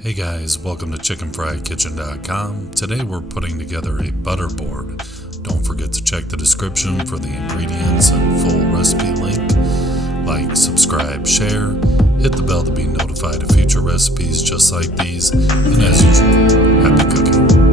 Hey guys, welcome to chickenfrykitchen.com. Today we're putting together a butterboard. Don't forget to check the description for the ingredients and full recipe link. Like, subscribe, share, hit the bell to be notified of future recipes just like these, and as usual, happy cooking.